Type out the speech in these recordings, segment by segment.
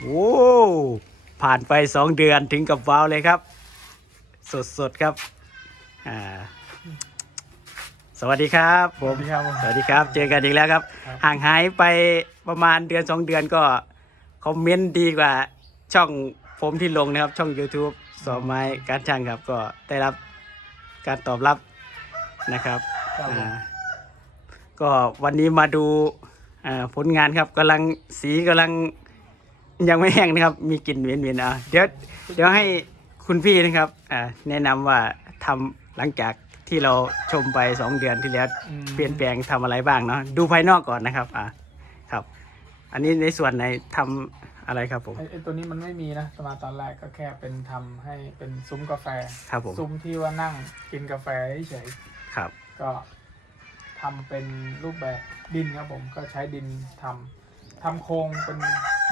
โอ้ผ่านไปสองเดือนถึงกับว้าวเลยครับ สดสดๆครับอ่าสวัสดีครับผมสวัสดีครับ ผม สวัสดีครับ เจอกันอีกแล้วครับครับ ห่างหายไปประมาณเดือนสองเดือนก็คอมเมนต์ดีกว่า ช่องผมที่ลงนะครับ ช่อง YouTube สอบไม้การช่างครับ ก็ได้รับการตอบรับนะครับครับผมอ่าก็วันนี้มาดูอ่าผลงานครับกำลังสีกำลัง ยังไม่แห้งนะครับ มีกลิ่นเหม็นๆอะเดี๋ยวเดี๋ยวให้คุณพี่นะครับอ่าแนะนำว่าทำหลังจากที่เราชมไปสองเดือนที่แล้วอืม เปลี่ยนแปลงทำอะไรบ้างเนาะดูภายนอกก่อนนะครับ อ่าครับ อันนี้ในส่วนไหนทำอะไรครับผม ไอ้ไอ้ตัวนี้มันไม่มีนะตอนตอนแรกก็แค่เป็นทำให้เป็นซุ้มกาแฟ ครับผมซุ้มที่ว่านั่งกินกาแฟเฉยครับ ๆก็ทำเป็นรูปแบบดินครับผมก็ใช้ดินทำทำโครงเป็น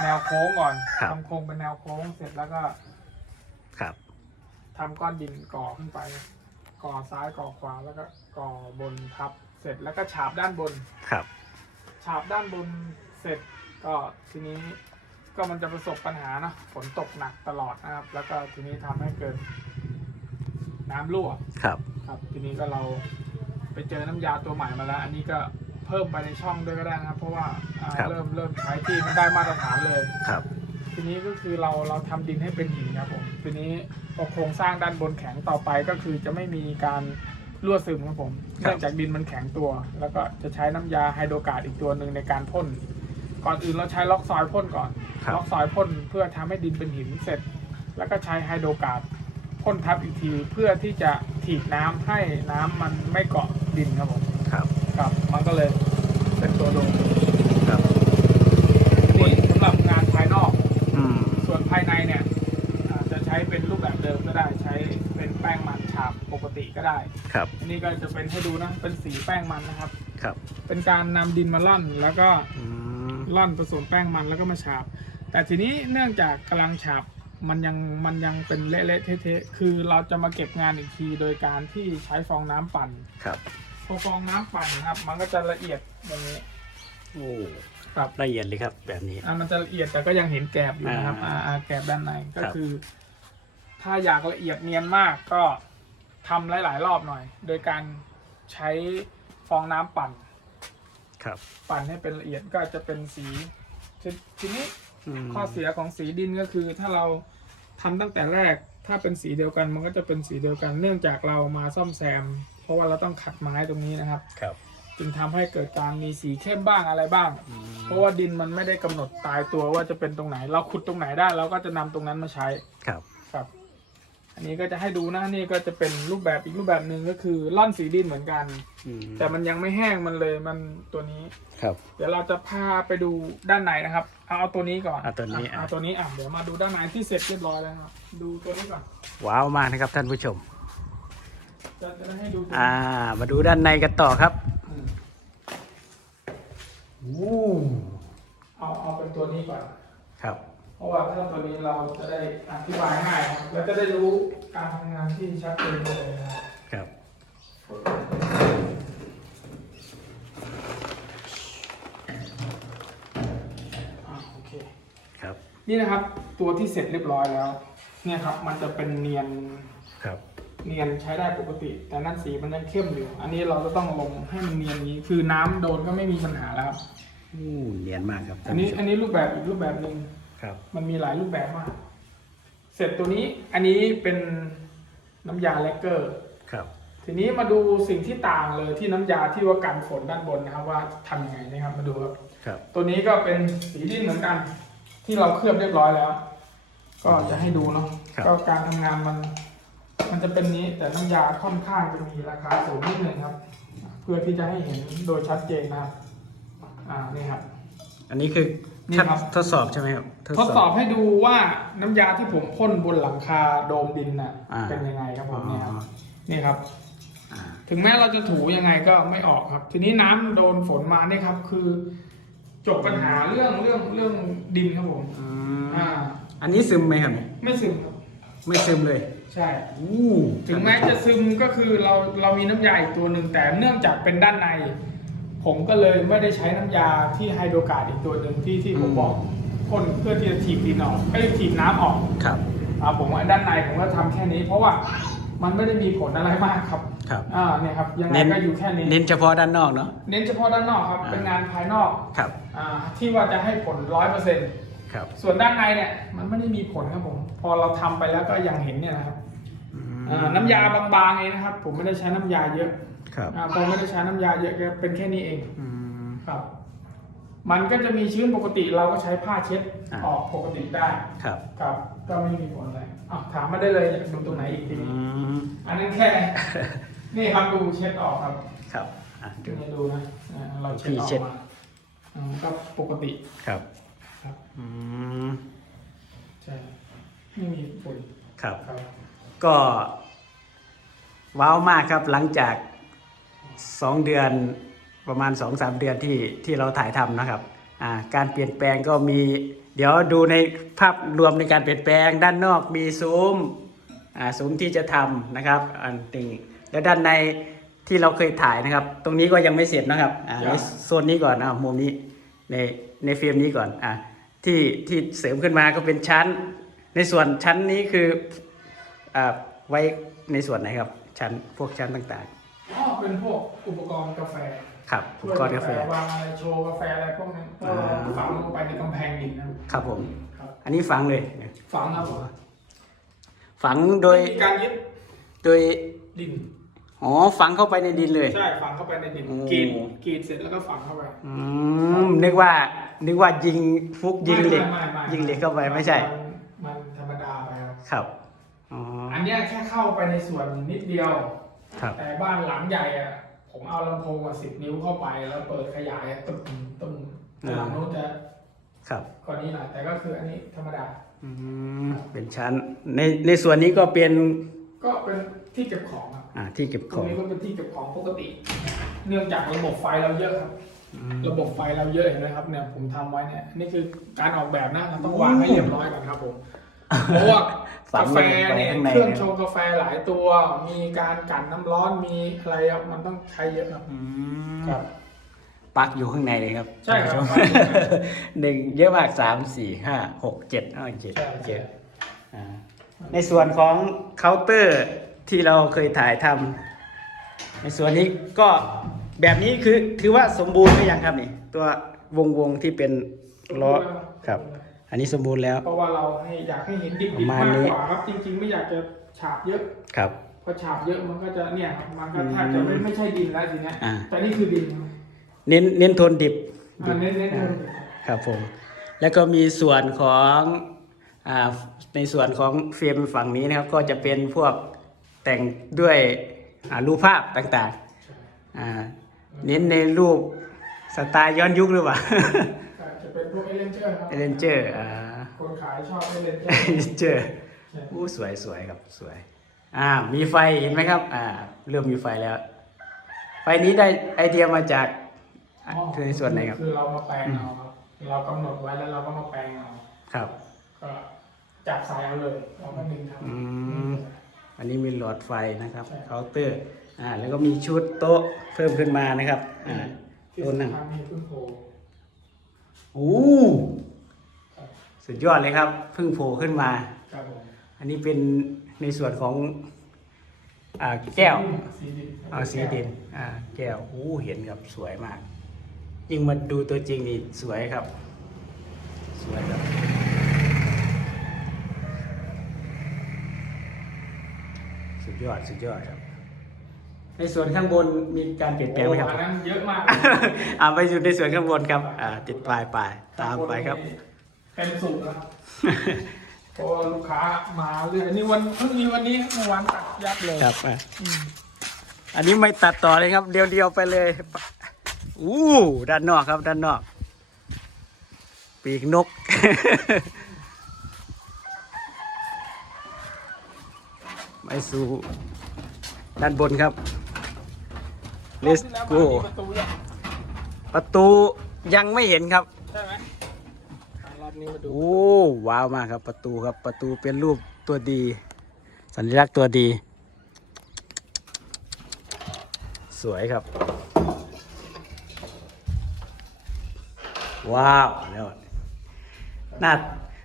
แนวโค้งก่อนครับ ทำโครงเป็นแนวโค้งเสร็จแล้วก็ครับ ทำก้อนดินก่อขึ้นไป ก่อซ้ายก่อขวาแล้วก็ก่อบนทับ เสร็จแล้วก็ฉาบด้านบน ครับ ฉาบด้านบนเสร็จก็ทีนี้ก็มันจะประสบปัญหานะฝนตกหนักตลอดนะครับ แล้วก็ทีนี้ทำให้เกิดน้ำรั่ว ครับ ครับทีนี้ก็เราไปเจอน้ำยาตัวใหม่มาแล้ว อันนี้ก็ เพิ่มไปในช่องด้วยก็ได้นะครับ เพราะว่าอ่าครับ เริ่มเริ่มใช้ที่มันได้มาตรฐานเลย ครับ ทีนี้ก็คือเราเราทำดินให้เป็นหินครับผมทีนี้พอโครงสร้างด้านบนแข็งต่อไปก็คือจะไม่มีการรั่วซึมครับผมครับ เนื่องจากดินมันแข็งตัว แล้วก็จะใช้น้ำยาไฮโดรกาดอีกตัวหนึ่งในการพ่นก่อนอื่นเราใช้ล็อกซอยพ่นก่อน ครับ ล็อกซอยพ่นเพื่อทำให้ดินเป็นหินเสร็จ แล้วก็ใช้ไฮโดรกาดพ่นทับอีกทีเพื่อที่จะถีบน้ำให้น้ำมันไม่เกาะดินครับผมครับครับ มันก็เลยเป็นตัวโดมครับนี่สำหรับงานภายนอก อืมส่วนภายในเนี่ยอาจจะใช้เป็นรูปแบบเดิมก็ได้ ใช้เป็นแป้งมันฉาบปกติก็ได้ ครับอันนี้ก็จะเป็นให้ดูนะ เป็นสีแป้งมันนะครับ ครับเป็นการนำดินมาล่อนแล้วก็ อืมล่อนผสมแป้งมันแล้วก็มาฉาบ แต่ทีนี้เนื่องจากกำลังฉาบมันยังมันยังเป็นเละๆเทะๆคือเราจะมาเก็บงานอีกทีโดยการที่ใช้ฟองน้ำปั่น ครับ พอฟองน้ำปั่นนะครับ มันก็จะละเอียดอย่างนี้ โอ้ครับ ละเอียดเลยครับ แบบนี้ อะมันจะละเอียดแต่ก็ยังเห็นแกบอยู่นะครับอ่า อ่าอ่าแกบด้านในก็ครับคือ ถ้าอยากละเอียดเนียนมากก็ทำหลาย ๆ รอบหน่อย โดยการใช้ฟองน้ำปั่น ครับ ปั่นให้เป็นละเอียดก็จะเป็นสีททีนี้มข้อเสียของสีดินก็คือ ถ้าเราทำตั้งแต่แรกถ้าเป็นสีเดียวกัน มันก็จะเป็นสีเดียวกัน เนื่องจากเรามาซ่อมแซมเพ ราะว่าเราต้องขัดไม้ตรงนี้นะครับ ครับ จึงทำให้เกิดการมีสีเข้มบ้างอะไรบ้างอืมเพราะว่าดินมันไม่ได้กำหนดตายตัวว่าจะเป็นตรงไหน เราขุดตรงไหนได้เราก็จะนำตรงนั้นมาใช้ ครับ ครับ อันนี้ก็จะให้ดูนะนี่ก็จะเป็นรูปแบบอีกรูปแบบหนึ่งก็คือล่อนสีดินเหมือนกันอืมแต่มันยังไม่แห้งมันเลยมันตัวนี้ ครับ เดี๋ยวเราจะพาไปดูด้านในนะครับ เอาเอาตัวนี้ก่อนเอาตัวนี้ะอะ เอาตัวนี้อะเดี๋ยวมาดูด้านในที่เสร็จเรียบร้อยแล้วนะครับดูตัวนี้ก่อน ว้าวมากนะครับท่านผู้ชม จะจะได้ให้ดูตัวอ่า มาดูด้านในกันต่อครับอืมโอ้เอาเอาเป็นตัวนี้ก่อน ครับ เพราะว่าถ้าตัวนี้เราจะได้อธิบายง่ายครับแล้วจะได้รู้การทำงานที่ชัดเจนเลยนะครับครับ อ่าโอเค ครับ นี่นะครับตัวที่เสร็จเรียบร้อยแล้ว เนี่ยครับ มันจะเป็นเนียนครับ เนียนใช้ได้ปกติ แต่นั่นสีมันยังเข้มอยู่ อันนี้เราก็ต้องลงให้มันเนียนอย่างนี้ คือน้ำโดนก็ไม่มีปัญหาแล้วครับอู้เนียนมากครับอันนี้อันนี้รูปแบบอีกรูปแบบหนึ่งครับ มันมีหลายรูปแบบมาก เสร็จตัวนี้อันนี้เป็นน้ำยาแลกเกอร์ ครับ ทีนี้มาดูสิ่งที่ต่างเลยที่น้ำยาที่ว่ากันฝนด้านบนนะครับ ว่าทำยังไงนะครับมาดูครับ ครับ ตัวนี้ก็เป็นสีดินเหมือนกัน ที่เราเคลือบเรียบร้อยแล้ว ก็จะให้ดูเนาะครับ ก็การทำงานมัน มันจะเป็นนี้แต่น้ำยาค่อนข้างจะมีราคาสูงนิดหนึ่งครับ เพื่อที่จะให้เห็นโดยชัดเจนนะครับอ่านี่ครับ อันนี้คือนี่ครับ ทดสอบใช่ไหมครับทดสอบให้ดูว่าน้ำยาที่ผมพ่นบนหลังคาโดมดินน่ะอ่าเป็นยังไงครับผอ๋อมเนี่ยครับนี่ครับอ่าถึงแม้เราจะถูยังไงก็ไม่ออกครับ ทีนี้น้ำโดนฝนมาเนี่ยครับ คือจบปัญหาเรื่องเรื่องเรื่องดินครับผมอืมอ่า อันนี้ซึมไหมครับเนี่ยไม่ซึมครับ ไม่ซึมเลย ใช่อู้ถึงแม้จะซึมก็คือเราเรามีน้ำยาอีกตัวหนึ่งแต่เนื่องจากเป็นด้านใน ผมก็เลยไม่ได้ใช้น้ำยาที่ไฮโดรกาดอีกตัวหนึ่งที่ที่ผมบอกพ่นเพื่อที่จะถีบดินออกไอ้ยถีบน้ำออกครับ อ่าผมว่าด้านในผมก็ทำแค่นี้ เพราะว่ามันไม่ได้มีผลอะไรมากครับครับ อ่าเนี่ยครับยังไงเน้นก็อยู่แค่นี้ เน้นเฉพาะด้านนอกเนาะ เน้นเฉพาะด้านนอกครับ อ่า เป็นงานภายนอกครับ อ่าที่ว่าจะให้ผลร้อยเปอร์เซ็นต์ ครับ ส่วนด้านในเนี่ยมันไม่ได้มีผลครับผม พอเราทำไปแล้วก็ยังเห็นเนี่ยนะครับอืมอ่าน้ำยาบางๆเองนะครับ ผมไม่ได้ใช้น้ำยาเยอะครับอ่าพอไม่ได้ใช้น้ำยาเยอะก็เป็นแค่นี้เองอืมครับ มันก็จะมีชื้นปกติเราก็ใช้ผ้าเช็ดอ่าออกปกติได้ครับครับ ก็ไม่มีผลอะไรอะถามมาได้เลยอยากดูตรงไหนอีกทีอืนี้มอันนั้นแค่ นี่ครับดูเช็ดออกครับ ครับอะดูนี่ดูนะอ่าเราเช็ดพี่ออกเช็ดมาอืมก็ปกติครับ ครับ อืม ใช่ไม่มีฝุ่นครับ ครับ ก็ว้าวมากครับหลังจากสองเดือนประมาณสองสามเดือนที่ที่เราถ่ายทำนะครับอ่าการเปลี่ยนแปลงก็มี เดี๋ยวดูในภาพรวมในการเปลี่ยนแปลง ด้านนอกมีซุ้มอ่าซุ้มที่จะทำนะครับอันหนึ่งแล้วด้านในที่เราเคยถ่ายนะครับ ตรงนี้ก็ยังไม่เสร็จนะครับอ่าในโซนนี้ก่อนนะมุมนี้ในในเฟรมนี้ก่อนอ่า ที่ที่เสริมขึ้นมาก็เป็นชั้น ในส่วนชั้นนี้คืออ่าไว้ในส่วนไหนครับ ชั้นพวกชั้นต่างอ๋อเป็นพวกอุปกรณ์กาแฟๆครับอุปกรณ์กาแฟวางอะไรโชว์กาแฟอะไรพวกนั้นก็อ่าฝังลงไปในกำแพงดินนะครับครับผมครับอันนี้ฝังเลยฝังครับผมฝังโดยมีการยึดโดยดิน อ๋อฝังเข้าไปในดินเลย ใช่ฝังเข้าไปในดินโอ้ กรีดกรีดเสร็จแล้วก็ฝังเข้าไป อืมนึกว่านึกว่ายิงฟุกยิงเหล็ก ไม่ไม่ไม่ยิงเหล็กเข้าไปไม่ใช่ นมันธรรมดาไปครับ ครับอ๋ออันเนี้ยแค่เข้าไปในส่วนนิดเดียว ครับแต่บ้านหลังใหญ่อะผมเอาลำโพงมาสิบนิ้วเข้าไป แล้วเปิดขยายตึ้มตึ้มหลังนู้นจะครับกว่านี้หน่อยแต่ก็คืออันนี้ธรรมดา อืมเป็นชั้นในในส่วนนี้ก็เป็นก็เป็นที่เก็บของครับ อ่าที่เก็บตขรงองนี้ก็เป็นที่เก็บของปกติ เนื่องจากระบบไฟเราเยอะครับอืมระบบไฟเราเยอะเห็นไหมครับเนี่ยผมทำไว้เนี่ยนี่คือการออกแบบนะเราต้องวางให้เรียบร้อยก่อนครับผมเพราะว่าฝักางแฟลงไปเนี่ยข้างใน เครื่องนะชงกาแฟหลายตัว มีการกันน้ำร้อนมีอะไรครับมันต้องใช้เยอะครับ อืมครับ ปลั๊กอยู่ข้างในเลยครับใช่ครับ ท่านผู้ชม หนึ่งเยอะมากสามสี่ห้าหกเจ็ดอ้าวเจ็ดใช่เจ็ใช่ดอ่าในส่วนของเคาน์เตอร์ ที่เราเคยถ่ายทำในส่วนนี้ก็แบบนี้คือถือว่าสมบูรณ์หรือยังครับนี่ ตัววงวงๆที่เป็นล้อครับ อันนี้สมบูรณ์แล้ว เพราะว่าเราให้อยากให้เห็นดิบประๆมาณมากนี้กว่าครับจริง ๆ ไม่อยากจะฉาบเยอะครับพอฉาบเยอะมันก็จะเนี่ยครับมันก็แทบจะไม่ไม่ใช่ดินแล้วทีเนี้ยอ่าแต่นี่คือดินครับเน้นเน้นโทนดิบอ่าเน้นเน้นดินครับผมแล้วก็มีส่วนของอ่าในส่วนของเฟรมฝั่งนี้นะครับ ก็จะเป็นพวก แต่งด้วยอ่ารูปภาพต่างๆอ่าเน้นในรูปสไตล์ย้อนยุคหรือเปล่าก็จะเป็นพวกเอเลนเจอร์ครับเอเลนเจอร์อ่าคนขายชอบเอเลนเจอเอร์เลนเจอร์อู้สวยสวยครับสวยอ่ามีไฟเห็นไหมครับอ่าเริ่มมีไฟแล้ว ไฟนี้ได้ไอเดียมาจากอะในส่วนไหนครับคือเรามาแปลงเอาครับเรากำหนดไว้แล้วเราก็มาแปลงเอาครับ ก็จับสายเอาเลยเราก็ดึงทำ อืมอันนี้มีหลอดไฟนะครับใช่เคาน์เตอร์อ่าแล้วก็มีชุดโต๊ะเพิ่มขึ้นมานะครับอ่าที่โต๊ะนั่งสำคัญมีพึ่งโพโอ้สุดยอดเลยครับเพิ่งโผล่ขึ้นมาครับผมอันนี้เป็นในส่วนของอ่าแก้วสีดินเอาสีดินอ่าแก้วโอ้เห็นครับสวยมากยิ่งมาดูตัวจริงนี่สวยครับ สวยครับ สุด ยอดสุดยอดครับ ในส่วนข้างบนมีการเปลี่ยนแปลงไหมครับ โอ้อันนั้นเยอะมาก อ่าไปอยู่ในส่วนข้างบนครับ อ่าติดปลายปลายตามไปครับ เป็นสุกนะครับเพราะว่าลูกค้ามาเรื่อยนี่วันเพิ่งมีวันนี้เมื่อวานตัดยับเลยครับอะอืมอันนี้ไม่ตัดต่อเลยครับ เดียวๆไปเลย อู้ด้านนอกครับ ด้านนอก ปีกนก ไปสู่ด้านบนครับ Let's รอบ go ที่แล้วมามีประตูยังประตูยังไม่เห็นครับใช่ไหมอะรอบนี้มาดูโอ้ว้าวมากครับประตูครับประตูเป็นรูปตัวดี สัญลักษณ์ตัวดี สวยครับ ว้าวแล้วหน้า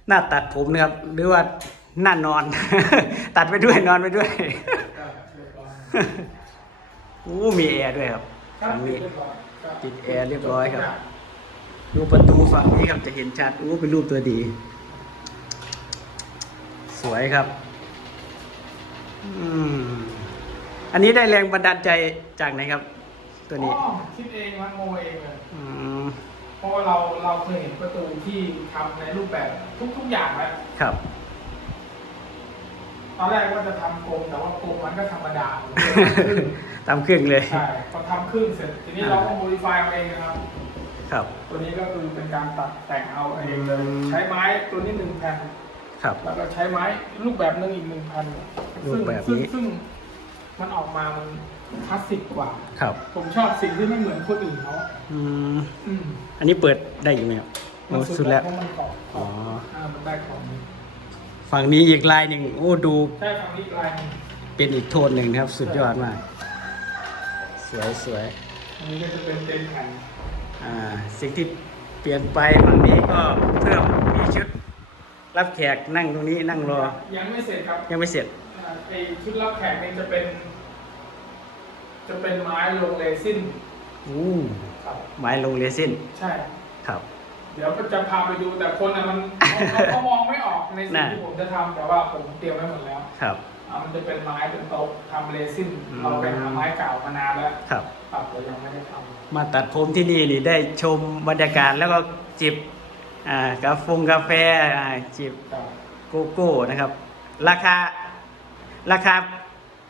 หน้าตัดผมนะครับหรือว่าห น้านอน ตัดไปด้วยนอนไปด้วยก็เรียบร้อยโอ้มีแอร์ด้วยครับครับฝั่งนี้เรียบร้อยครับติดแอร์เรียบร้อยครับ ดูประตูฝั่งนี้ครับจะเห็นชัดโอ้เป็นรูปตัวดี สวยครับอืมอันนี้ได้แรงบันดาลใจจากไหนครับ ตัวนี้อ๋อคิดเองมันโมเองเลยอืมเพราะว่าเราเราเคยเห็นประตูที่ทำในรูปแบบทุกทุกอย่างแล้วครับ ตอนแรกว่าจะทำกลมแต่ว่ากลมมันก็ธรรมดาตามครึ่งเลย ใช่พอทำครึ่งเสร็จทีนี้เราก็โมดิฟายเอาเองนะครับ ครับ ตัวนี้ก็คือเป็นการตัดแต่งเอาเองเลยอืมใช้ไม้ตัวนี้หนึ่งแผ่นครับ แล้วก็ใช้ไม้รูปแบบหนึงอีกหนึ่งพันรูปแบบนี้ซึ่งซึ่งมันออกมา มันคลาสสิกกว่า ครับ ผมชอบสิ่งที่ไม่เหมือนคนอื่นเขาอืมอืมอันนี้เปิดได้อีกไหมครับโอ้สุดแล้วเพราะมันกรอบขอ๋ออบอ่ามันได้ของนี้ ฝั่งนี้อีกลายหนึ่งโอ้ดูใช่ฝั่งนี้อีกลายหนึงเป็นอีกโทนหนึ่งนะครับ สุดยอดมาก สวยสวยอันนี้ก็จะเป็นเต็มแผ่นอ่าสิ่งที่เปลี่ยนไปฝั่งนี้ก็เพิ่มมีชุดรับแขกนั่งตรงนี้นั่งรอ ยังไม่เสร็จครับยังไม่เสร็จอ่าไอชุดรับแขกนี่จะเป็น จะเป็นไม้ลงเรซินอู้ครับ ไม้ลงเรซินใช่ ครับ เดี๋ยวก็จะพาไปดูแต่คนน่ะมันเขาเขามองไม่ออกในสิ่งน่ะที่ผมจะทำแต่ว่าผมเตรียมไว้หมดแล้วครับ อ่ามันจะเป็นไม้เป็นโต๊ะทำเรซินอืม เราไปหาไม้เก่ามานานแล้วครับครับแต่ยังไม่ได้ทมาตัดผมที่นี่นี่ได้ชมบรรยากาศแล้วก็จิบอ่ากาแฟกาแฟอ่าจิบำครับโกโก้นะครับ ราคา ราคา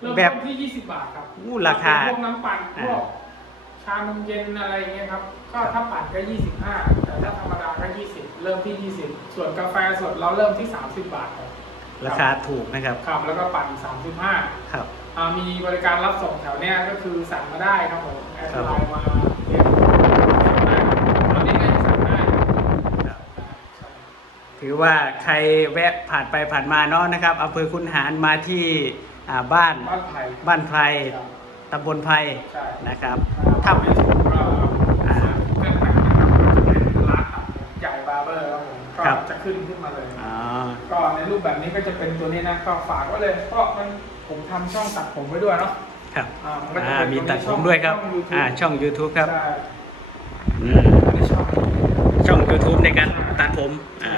เริ่มแบบ ต้นที่ 20 บาทครับอู้ราคาพวกน้ำปั่นพอ่าวกชานมเย็นอะไรเงี้ยครับ ก็ถ้าปั่นก็ 25 แต่ถ้าธรรมดาก็ 20 เริ่มที่ 20 ส่วนกาแฟสดเราเริ่มที่ 30 บาทครับราคาถูกนะครับ ครับ แล้วก็ปั่น 35 ครับอ่ามีบริการรับส่งแถวเนี้ยก็คือสั่งมาได้ครับผมแอดครับไลน์มาเรียกได้ตอนนี้ก็ยังสั่งได้ครับถือว่าใครแวะผ่านไปผ่านมาเนาะนะครับอำเภอคุนหารมาที่อ่าบ้านบ้านไทยบ้านไพรครับตำบลไพรใช่นะครับ ถ้าถ้าไม่ถูก ขึ้นขึ้นมาเลยอ๋อก็ในรูปแบบนี้ก็จะเป็นตัวนี้นะก็ฝากไว้เลย เพราะมันผมทำช่องตัดผมไว้ด้วยเนาะครับอ่ามันก็จะอ่าเป็นมีตัวนี้ตัดผมด้วยครับช่อง YouTube อ่า ช่อง YouTube ครับใช่อืมอันนี้ช่อง ช่อง YouTube ในการตัดผม อ่า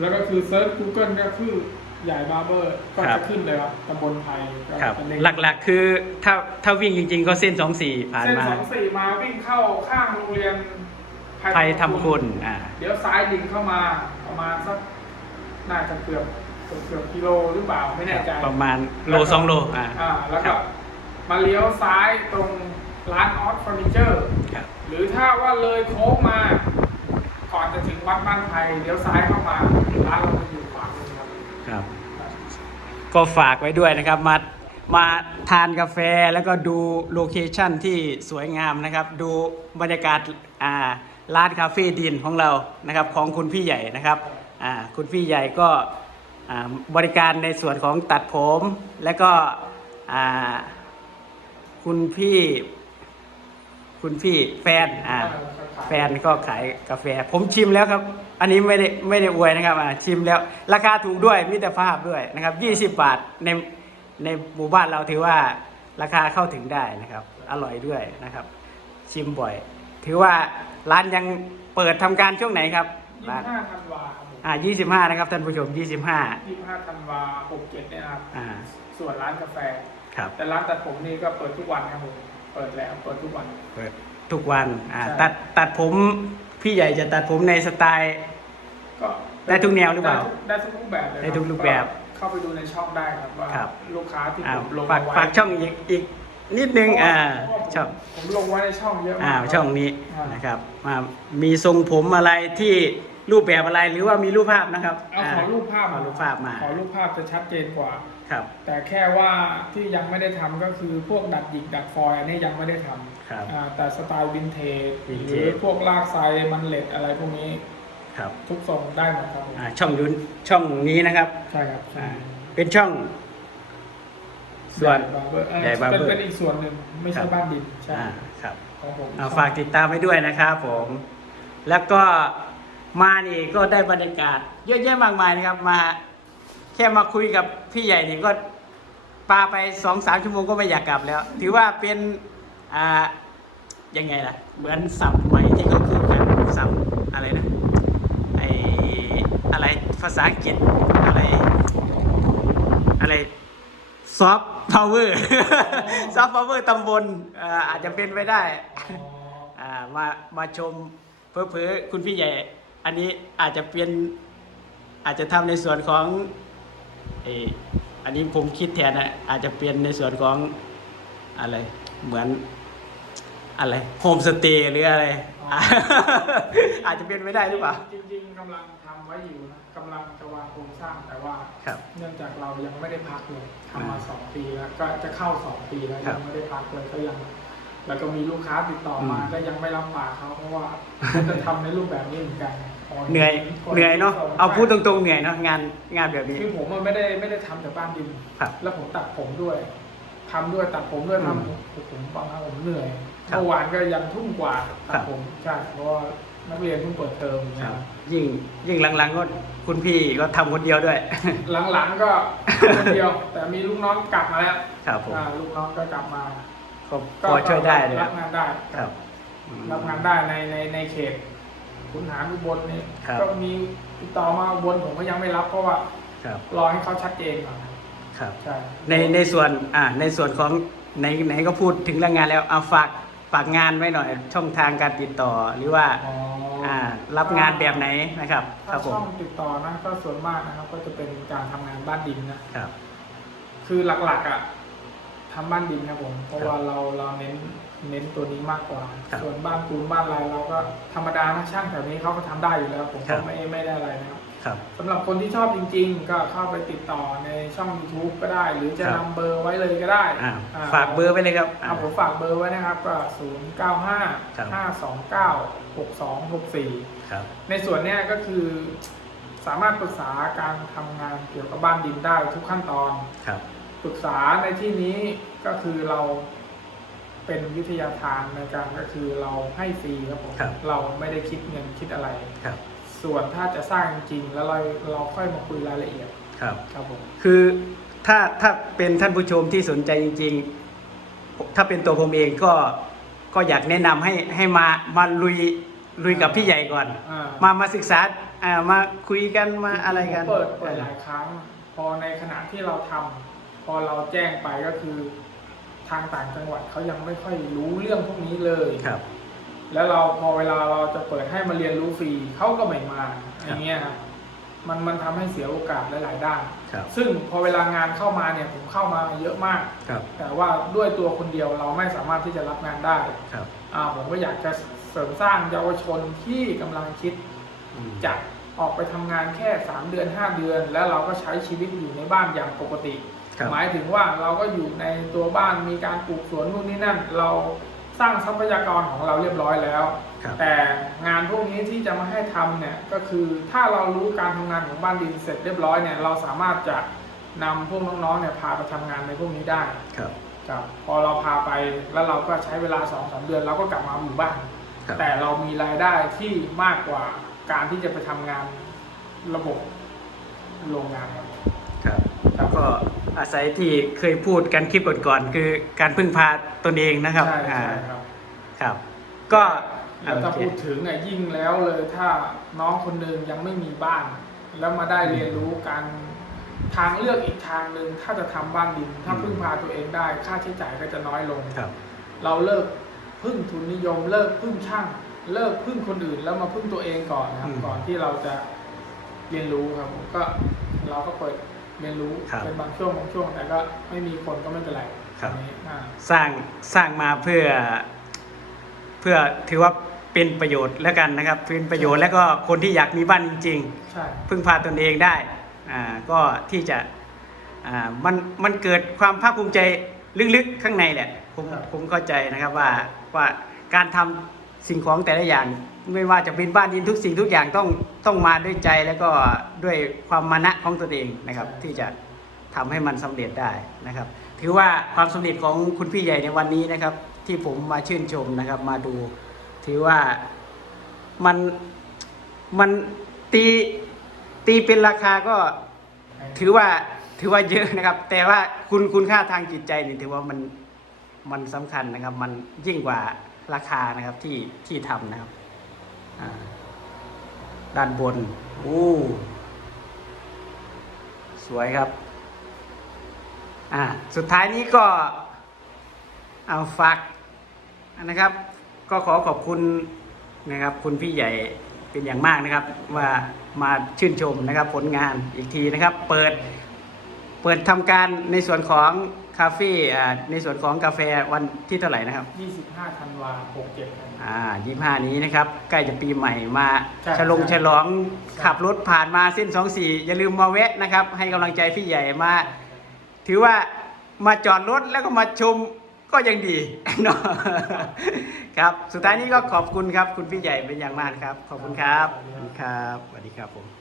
แล้วก็คือเซิร์ช Google ก็คือใหญ่บาร์เบอร์ก็ครัจะบ ขึ้นเลยครับตำบลไทยก็ครับจะเล็งหลักๆ คือถ้าถ้าวิ่งจริง ๆ ก็เส้นสองสี่ผ่านเส้นมาสองสี่มาวิ่งเข้าข้างโรงเรียนไทยทำคุณ อ่า เดี๋ยวซ้ายดิ่งเข้ามา ประมาณสักน่าจะเกือบเกือบเกือบกิโลหรือเปล่าไม่แน่ใจประมาณโลสองโลอ่าอ่าแล้วครัก็บมาเลี้ยวซ้ายตรงร้านออสเฟอร์นิเจอร์ครับหรือถ้าว่าเลยโค้งมา ก่อนจะถึงวัดบ้านไทยเลี้ยวซ้ายเข้ามาร้านเราจะอยู่ขวามือครับครับก็ฝากไว้ด้วยนะครับมามาทานกาแฟแล้วก็ดูโลเคชั่นที่สวยงามนะครับ ดูบรรยากาศอ่า ร้านคาเฟ่ดินของเรานะครับของคุณพี่ใหญ่นะครับอ่าคุณพี่ใหญ่ก็อ่าบริการในส่วนของตัดผม แล้วก็อ่าคุณพี่ คุณพี่แฟนอ่าแฟนก็ขายกาแฟ ผมชิมแล้วครับ อันนี้ไม่ได้ไม่ได้อวยนะครับอ่าชิมแล้ว ราคาถูกด้วยมิตรภาพด้วยนะครับ 20 บาทในในหมู่บ้านเราถือว่าราคาเข้าถึงได้นะครับ อร่อยด้วยนะครับ ชิมบ่อย ถือว่า ร้านยังเปิดทำการช่วงไหนครับยี่ร้านห้าธันวาครับผมอ่า25 นะครับท่านผู้ชม 25ยี่ห้าธันวาหกเจ็ดเนี่ยนะครับอ่า ส่วนร้านกาแฟ ครับ แต่ร้านตัดผมนี่ก็เปิดทุกวันครับผมเปิดแล้วเปิดทุกวัน เปิดทุกวัน อ่า ใช่ ตัด ตัดผม พี่ใหญ่จะตัดผมในสไตล์ ก็ได้ทุกแนวหรือเปล่าได้ทุกรูปแบบเลยคบได้ทุกรูปแบบเข้าไปดูในช่องได้ครับว่าครับ ลูกค้าที่อ่าผมลงฝาก เอไว้ฝากช่องอีก อีก นิดนึงอ่าเพระว่ผมช่องผมลงไว้ในช่องเยอะมากอ่าช่องนี้อ่านนะครับอ่ามีทรงผมอะไรที่รูปแบบอะไรหรือว่ามีรูปภาพนะครับเอาขอรูปภาพขอรูปภาพมาขอรูปภาพจะชัดเจนกว่าครับ แต่แค่ว่าที่ยังไม่ได้ทำก็คือพวกดัดหยิกดัดฟอยล์อันนี้ยังไม่ได้ทครับำอ่าแต่สไตล์วินเทจวินหเทรือจพวกลากไซมันเลดอะไรพวกนี้ครับทุกทรงได้หมดครับผมอ่าช่องยุนช่องนี้นะครับใช่ครับใช่อ่าเป็นช่อง ส่วนบาร์เบอร์เออใหญ่บาร์เบอร์เป็นเป็นอีกส่วนหนึ่งไม่ใช่ครับบ้านดินใช่อ่าครับของผมอ่าฝากติดตามไว้ด้วยนะครับผม แล้วก็มานี่ก็ได้บรรยากาศ เยอะแยะมากมายนะครับมา แค่มาคุยกับพี่ใหญ่นี่ก็ปาไปสองสามชั่วโมงก็ไม่อยากกลับแล้ว ถือว่าเป็นอ่ายังไงล่ะ เหมือนสับใหม่ที่เขาพูดกันสับอะไรนะไออะไรภาษาอังกฤษอะไร อะไรซอฟต์ พาวเวอร์ซอฟต์พาวเวอร์ตำบลอ่าอาจจะเป็นไปได้อ่ามามาชมเพอเพอๆคุณพี่ใหญ่ อันนี้อาจจะเป็นอาจจะทำในส่วนของเอออันนี้ผมคิดแทนนะอาจจะเป็นในส่วนของอะไรเหมือนอะไรโฮมสเตย์หรืออะไรอ๋ออาจจะเป็นไม่ได้หรือเปล่า จริงๆกำลังทำไว้อยู่นะ กำลังจะวางโครงสร้างแต่ว่า ครับ เนื่องจากเรายังไม่ได้พักเลยทำมาอ่าสองปีแล้ว ก็จะเข้าสองปีแล้วครัยับงไม่ได้พักเลยก็ยัง แล้วก็มีลูกค้าติดต่อมาอืมก็ยังไม่รับปากเขาเพราะว่าจะทำในรูปแบบนี้เหมือนกันพเหนื่อยคเหนื่อยเนาะส่งเอาพูดตรงๆเหนื่อยเนาะงานงานแบบนี้ คือผมมันไม่ได้ไม่ได้ทำแต่บ้านดิน ครับแล้วผมตัดผมด้วยทำด้วยตัดผมด้วยอืมทำผมผมบางครั้งผมเหนื่อยครับเมื่อวานก็ยังทุ่มกว่าครัตับ ดผมใช่เพราะว่า นักเรียนเพิ่งเปิดเทอมอย่างเงี้ยยิ่งยิ่งหลังๆก็คุณพี่ก็ทำคนเดียวด้วย หลังๆก็คนเดียว แต่มีลูกน้องกลับมาแล้วครับผมอ่าลูกน้องก็กลับมาก็พอช่วยได้เลยครัรับบงานได้ ครับอืม รับงานได้ในในในเขตขุนหารอุบลนี่ครับ ก็มีติดต่อมาอุบลผมก็ยังไม่รับเพราะว่าครับรอให้เขาชัดเจนก่อนครับ ใช่ในในส่วนอ่าในส่วนของไหนไหนก็พูดถึงเรื่องงานแล้วเอาฝาก ฝากงานไว้หน่อยช่องทางการติดต่อหรือว่าอ๋อออ่ารับงานแบบไหนนะครับ คถ้ารับผช่อมงติดต่อนะก็ส่วนมากนะครับ ก็จะเป็นการทำงานบ้านดินนะ ครับ คือหลักๆอะทำบ้านดินครับผม เพราะครับว่าเราเราเน้นเน้นตัวนี้มากกว่า ครับส่วนบ้านปูนบ้านลายเราก็ธรรมดานะช่างแถวนี้เขาก็ทำได้อยู่แล้ว ผมครัก็บ ไม่ไม่ได้อะไรนะครับ ครับ สำหรับคนที่ชอบจริง ๆ ก็เข้าไปติดต่อในช่อง YouTube ก็ได้ หรือจะครับ นำเบอร์ไว้เลยก็ได้อ่าอ่ฝากเบอร์ไว้เลยครับครับผมฝากเบอร์ไว้นะครับก็0 9 5ครับ5 2 9 6 2 6 4ครับในส่วนเนี้ยก็คือ สามารถปรึกษาการทำงานเกี่ยวกับบ้านดินได้ทุกขั้นตอน ครับ ปรึกษาในที่นี้ก็คือเราเป็นวิทยาทานในการก็คือเราให้ฟรีครับผมครับ เราไม่ได้คิดเงินคิดอะไร ครับ ส่วนถ้าจะสร้างจริงๆแล้วเราเราค่อยมาคุยรายละเอียดครับ ครับผม คือถ้าถ้าเป็นท่านผู้ชมที่สนใจจริง ๆ ถ้าเป็นตัวผมเองก็ก็อยากแนะนำให้ให้มามาลุยลุยกับพี่ใหญ่ก่อน อ่ามามาศึกษาอ่ามาคุยกันมาอะไรกันเปิดเปิดหลายครั้ง พอในขณะที่เราทำพอเราแจ้งไปก็คือ ทางต่างจังหวัดเขายังไม่ค่อยรู้เรื่องพวกนี้เลย ครับ แล้วเราพอเวลาเราจะเปิดให้มาเรียนรู้ฟรีเขาก็ไม่มาอย่างเงี้ยครับมันมันทำให้เสียโอกาสหลาย ๆ ด้าน ครับ ซึ่งพอเวลางานเข้ามาเนี่ยผมเข้ามาเยอะมาก ครับ แต่ว่าด้วยตัวคนเดียวเราไม่สามารถที่จะรับงานได้ครับอ่าผมก็อยากจะเสริมสร้างเยาวชนที่กำลังคิดอืมจะออกไปทำงานแค่ 3 เดือน 5 เดือน แล้วเราก็ใช้ชีวิตอยู่ในบ้านอย่างปกติ ครับ หมายถึงว่าเราก็อยู่ในตัวบ้านมีการปลูกสวนนู่นนี่นั่น เรา สร้างทรัพยากรของเราเรียบร้อยแล้ว ครับ แต่งานพวกนี้ที่จะมาให้ทำเนี่ยก็คือถ้าเรารู้การทำงานของบ้านดินเสร็จเรียบร้อยเนี่ยเราสามารถจะนำพวกน้องๆเนี่ยพาไปทำงานในพวกนี้ได้ครับ ครับพอเราพาไปแล้วเราก็ใช้เวลา2อสเดือนเราก็กลับมาอยู่บ้าน ครับ แต่เรามีรายได้ที่มากกว่าการที่จะไปทำงานระบบโรงงานครับ ครับครับก็ อาศัยที่เคยพูดกันคลิปก่อนๆคือการพึ่งพาตนเองนะครับใช่อ่าใช่ครับครับ ก็แล้วถ้าโอเคพูดถึงอะยิ่งแล้วเลยถ้าน้องคนหนึ่งยังไม่มีบ้าน แล้วมาได้เรียนรู้การทางเลือกอีกทางหนึ่งถ้าจะทำบ้านดิน ถ้าอืมพึ่งพาตัวเองได้ ค่าใช้จ่ายก็จะน้อยลง ครับ เราเลิกพึ่งทุนนิยม เลิกพึ่งช่าง เลิกพึ่งคนอื่น แล้วมาพึ่งตัวเองก่อนนะครับ อืม ก่อนที่เราจะเรียนรู้ครับผมก็เราก็เปิด เรียนรู้ครับเป็นบางช่วงบางช่วง แต่ก็ไม่มีคนก็ไม่เป็นไรครับ อันนี้อ่าสร้างสร้างมาเพื่อ เพื่อถือว่าเป็นประโยชน์แล้วกันนะครับเป็นประโยชน์แล้วก็คนที่อยากมีบ้านจริง ใช่ๆ พึ่งพาตนเองได้อ่าก็ที่จะอ่ามันมันเกิดความภาคภูมิใจลึกๆข้างในแหละผมครับผมเข้าใจนะครับว่าว่าการทำสิ่งของแต่ละอย่าง ไม่ว่าจะเป็นบ้านดินทุกสิ่งทุกอย่างต้องต้องมาด้วยใจแล้วก็ด้วยความมานะของตนเองนะครับ ที่จะทำให้มันสำเร็จได้นะครับ ถือว่าความสำเร็จของคุณพี่ใหญ่ในวันนี้นะครับ ที่ผมมาชื่นชมนะครับ มาดู ถือว่ามันมันตีตีเป็นราคาก็ถือว่าถือว่าเยอะนะครับ แต่ว่าคุณคุณค่าทางจิตใจนี่ถือว่ามันมันสำคัญนะครับ มันยิ่งกว่าราคานะครับที่ที่ทำนะครับอ่า ด้านบนอู้สวยครับ อ่า สุดท้ายนี้ก็เอาฝากนะครับ ก็ขอขอบคุณนะครับ คุณพี่ใหญ่เป็นอย่างมากนะครับ ว่ามาชื่นชมนะครับ ผลงานอีกทีนะครับ เปิด เปิดทำการในส่วนของคาเฟ่อ่าในส่วนของกาแฟวันที่เท่าไหร่นะครับ 25ธันวา67ครับ อ่ายี่ห้านี้นะครับ ใกล้จะปีใหม่มาใช่ฉลองใช่ฉลองใช่ ขับรถผ่านมาเส้นสองสี่อย่าลืมมาแวะนะครับ ให้กำลังใจพี่ใหญ่มา ถือว่ามาจอดรถแล้วก็มาชมก็ยังดี เนาะครับสุดท้ายนี้ก็ขอบคุณครับ คุณพี่ใหญ่เป็นอย่างมากครับ ขอบคุณครับขอบคุณครับสวัสดีครับผม